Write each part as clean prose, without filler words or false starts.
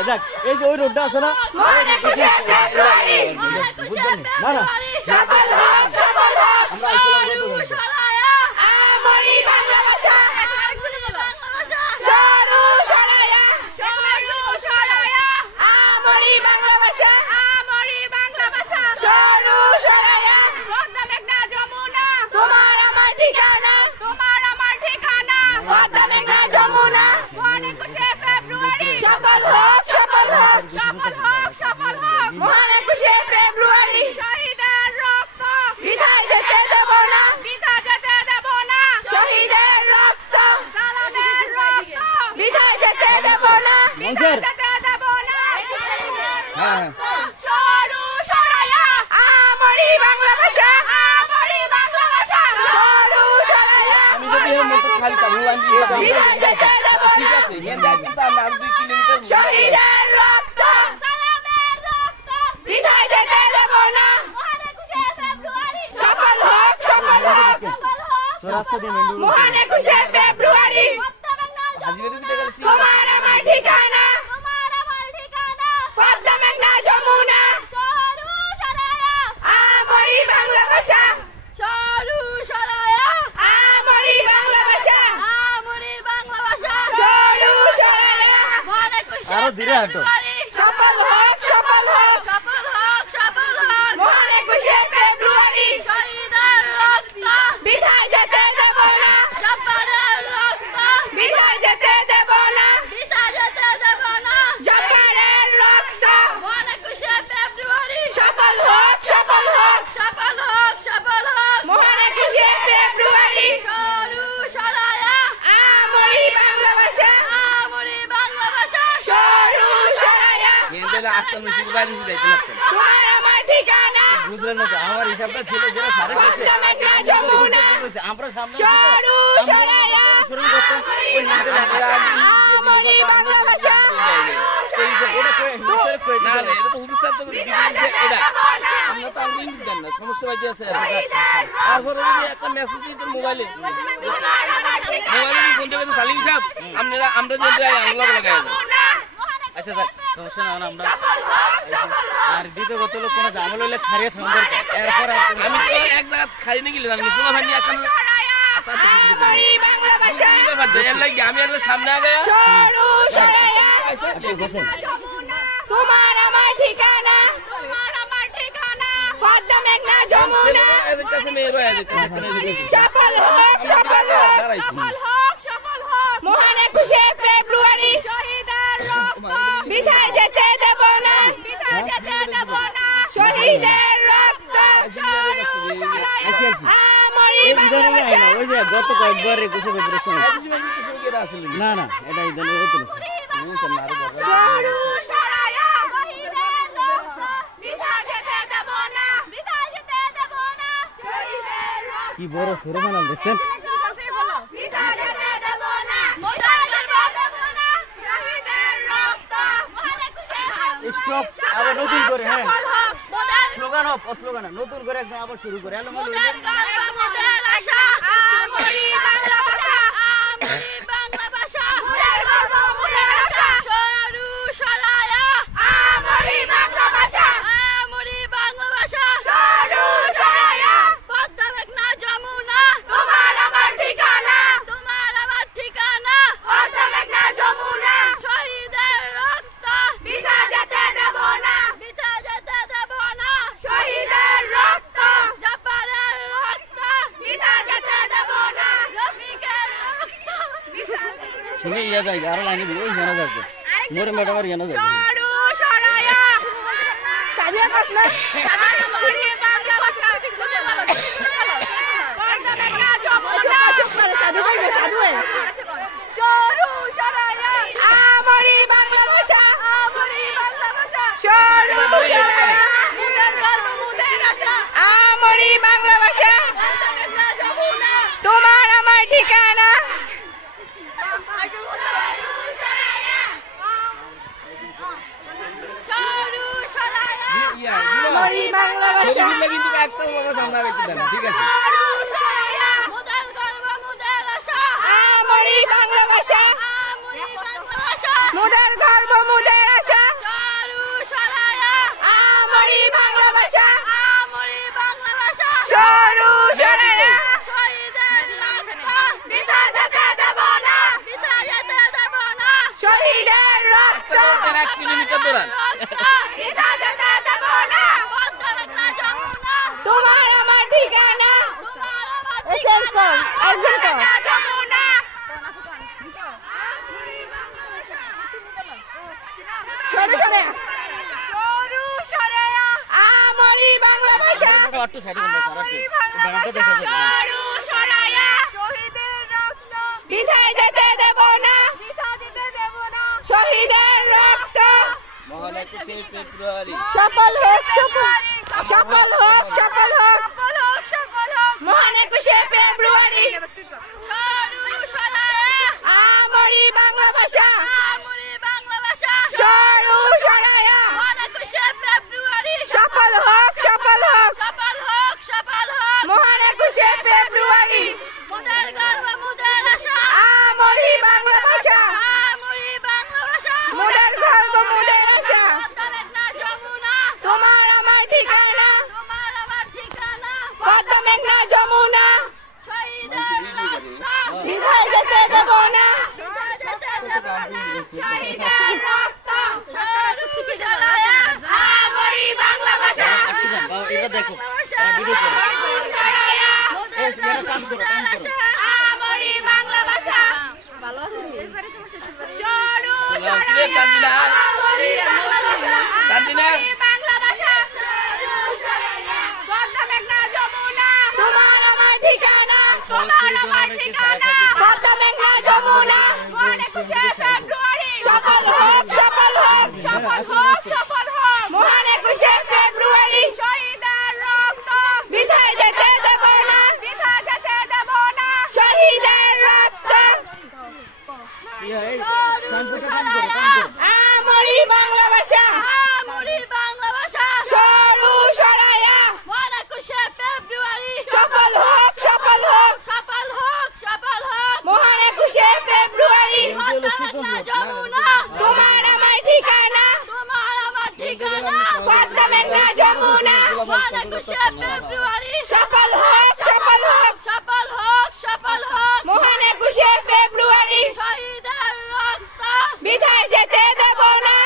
চালায়। যাক এই যে ওই রোডটা আছে না, না না মহান 21শে ফেব্রুয়ারি তোমার আমার ঠিকানা পদ্মা মেঘনা যমুনা আমরি বাংলা ভাষা আমরি বাংলা ভাষা সরু সরায়া আরো ধীরে হাঁটো। সফল হোক সফল হোক মহান 21শে ফেব্রুয়ারি বিদায় যেতে দেব না বিদায় যেতে দেব না জব্বারের রক্ত সফল হোক মহান 21শে ফেব্রুয়ারি আমরি বাংলা ভাষা সরু সরায়া তোমার আমার ঠিকানা বুঝলেন না আমার হিসাবটা ছিল যেটা সাড়ে পদ্মা মেঘনা যমুনা আমরা সামনে সরু সরায়া আমরি বাংলা ভাষা সমস্যা বাকি আছে। তারপরে যদি একটা মেসেজ দিই তোর মোবাইলে ফোন থেকে চালিয়ে সাহেব আমরা লাগাই। আচ্ছা স্যার সমস্যা না, আমরা আর দ্বিতীয় কত লোক কোনো জামাল হইলে খারিয়ে থাকা দরকার। এরপর আমি তো এক জায়গা খারি নিয়ে গেলাম পোলা ভাই এখন আমি সামনে আগে তোমার আমার ঠিকানা পদ্মা মেঘনা যমুনা সফল হোক মহান 21শে ফেব্রুয়ারি বিদায় যেতে দেব না শহীদের রক্ত আমরি বাংলা ভাষা ওই যে গত কয়েকবার না না এটা সরু সরায়া বিদায় যেতে দেব না শহীদের রক্ত কি বড় সরমানাল দেখছেন। বিদায় যেতে দেব না শহীদের রক্ত স্টপ আবার নতুন করে, হ্যাঁ স্লোগান অফ স্লোগান নতুন করে একদম আবার শুরু করে শুনে ইয়া যায় আরো লাইনে দিবে ওই জানা যাবে মোরে ম্যাডাম আর জানা যাবে তোমার আমার ঠিকানা কিন্তু একটা সামনে ঠিক আছে বাংলা ভাষা মুদের গর্ব মুদের আশা কিলোমিটার দৌড়ান। তোমার আমার ঠিকানা চেঞ্জ কর একজন কর সরে সরে সরু সরে আমারই বাংলা ভাষা একটু সাইডে বন্ধ কর একটু গানটা দেখে যাও। সরু সরায়া শহীদের রক্ত বিধায় যেতে দেব না শহীদের রক্ত মহান 21শে ফেব্রুয়ারি সফল হোক সফল হোক সফল হোক মহান 21শে ফেব্রুয়ারি সরু সরায়া আমারই বাংলা ভাষা সরু সরায়া সফল হোক মহান 21শে ফেব্রুয়ারি আমারই বাংলা ভাষা মোদের গর্ব মোদের আশা তোমার আমার ঠিকানা পদ্মা মেঘনা যমুনা বিধায় যেতে দেব না শহীদের রক্ত আমারই বাংলা ভাষা একটু যান বাবা এটা দেখো তারা ভিডিও করে এই সেটা কাম করো আমারই বাংলা ভাষা ভালো আছে সরু কিরে কান্দিনা কান্দিনা বাংলা ভাষা পদ্মা মেঘনা যমুনা তোমার আমার ঠিকানা পদ্মা মেঘনা যমুনা মহান 21শে ফেব্রুয়ারি সফল হোক মহান 21শে ফেব্রুয়ারি শহীদের রক্ত বিধায় যেতে দেব না শহীদের রক্ত কি হয় কাম করো আমারই বাংলা ভাষা সরু সরায়া সফল হোক মহান 21শে ফেব্রুয়ারি তোমার আমার ঠিকানা পদ্মা মেঘনা যমুনা সফল হোক মহান 21শে ফেব্রুয়ারি বিধায় যেতে দেব না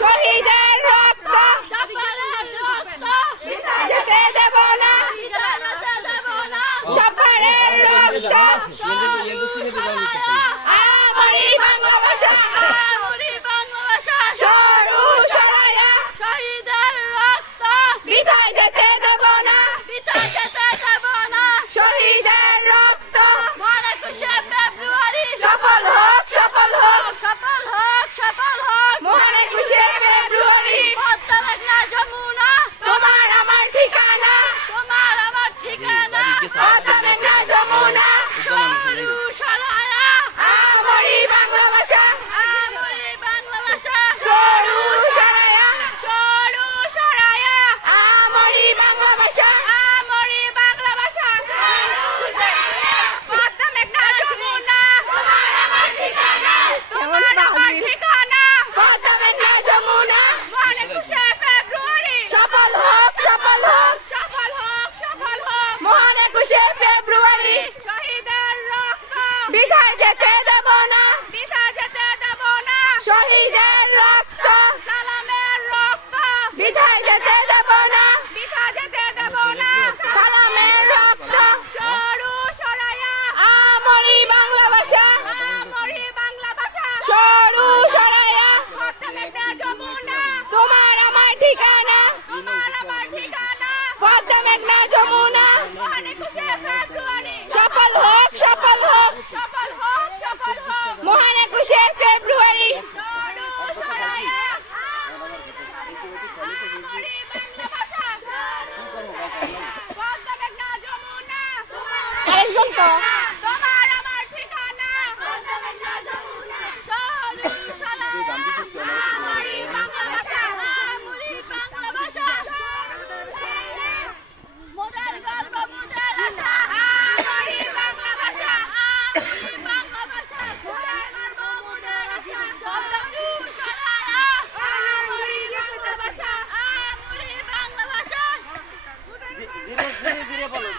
শহীদের রক্ত বিধায় যেতে দেব না চপারের রক্ত আমারই বাংলা ভাষা সরু সরায়া বিধায় যেতে দেব না শহীদের রক্ত সফল হোক মহান 21শে ফেব্রুয়ারি তোমার আমার ঠিকানা পদ্মা মেঘনা যমুনা আমারই বাংলা ভাষা সরু সরায়া আমারই বাংলা ভাষা পদ্মা মেঘনা যমুনা তোমার আমার ঠিকানা পদ্মা মেঘনা যমুনা মহান 21শে ফেব্রুয়ারি সফল হোক মহান 21শে ফেব্রুয়ারি শহীদের রক্ত বিধায় যেতে দেব না শহীদের রক্ত সালামের রক্ত বিধায় যেতে দেব না সালামের রক্ত সরু সরায়া আমারই বাংলা ভাষা সরু সরায়া পদ্মা মেঘনা যমুনা তোমার আমার ঠিকানা পদ্মা মেঘনা যমুনা মহান 21শে ফেব্রুয়ারি সফল হোক মহান 21শে ফেব্রুয়ারি সরু সরায়া আমারই বাংলা ভাষা পদ্মা মেঘনা যমুনা একজন তো তোমার আমার ঠিকানা পদ্মা মেঘনা যমুনা সরু সরায়া আমারই বাংলা ভাষা মোদের গর্ব মোদের আশা আমারই বাংলা ভাষা সরু সরায়া আমারই বাংলা ভাষা ধীরে ধীরে বলো